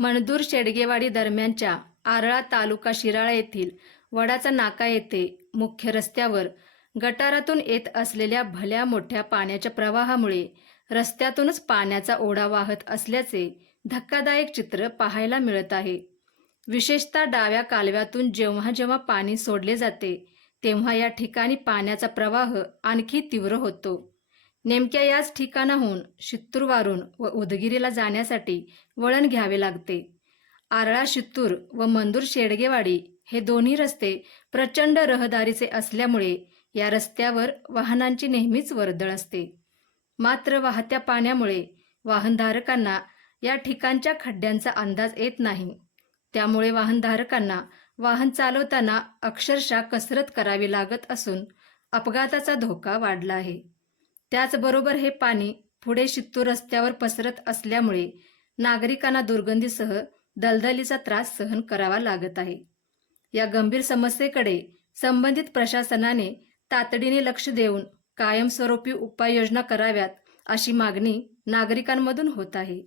मणदूर शेडगेवाडी दरम्यानच्या आरळा तालुका शिराळा येथील वडाचा नाका येथे मुख्य रस्त्यावर गटारातून येत असलेल्या भल्या मोठ्या पाण्याच्या प्रवाहामुळे रस्त्यातूनच पाण्याचा ओढा वाहत असल्याचे धक्कादायक चित्र पाहायला मिळत आहे। विशेषतः डाव्या कालव्यातून जेव्हा जेव्हा पाणी सोडले जाते तेव्हा या ठिकाणी पाण्याचा प्रवाह आणखी तीव्र होतो। नेमक्या याच ठिकाणाहून शित्तूरवरून व उदगीरीला जाण्यासाठी वळण घ्यावे लागते। आरळा शित्तूर व मंदूर शेडगेवाडी हे दोन्ही रस्ते प्रचंड रहदारीचे असल्यामुळे या रस्त्यावर वाहनांची नेहमीच वर्दळ असते। मात्र वाहत्या पाण्यामुळे वाहनधारकांना या ठिकाणच्या खड्ड्यांचा अंदाज येत नाही। त्यामुळे वाहनधारकांना वाहन चालवताना अक्षरशः कसरत करावी लागत असून अपघाताचा धोका वाढला आहे। त्याचबरोबर हे पाणी पुढे शित्तूर रस्त्यावर पसरत असल्यामुळे नागरिकांना दुर्गंधीसह दलदलीचा त्रास सहन करावा लागत आहे। या गंभीर समस्येकडे संबंधित प्रशासनाने तातडीने लक्ष देऊन कायमस्वरूपी उपाययोजना कराव्यात अशी मागणी नागरिकांमधून होत आहे।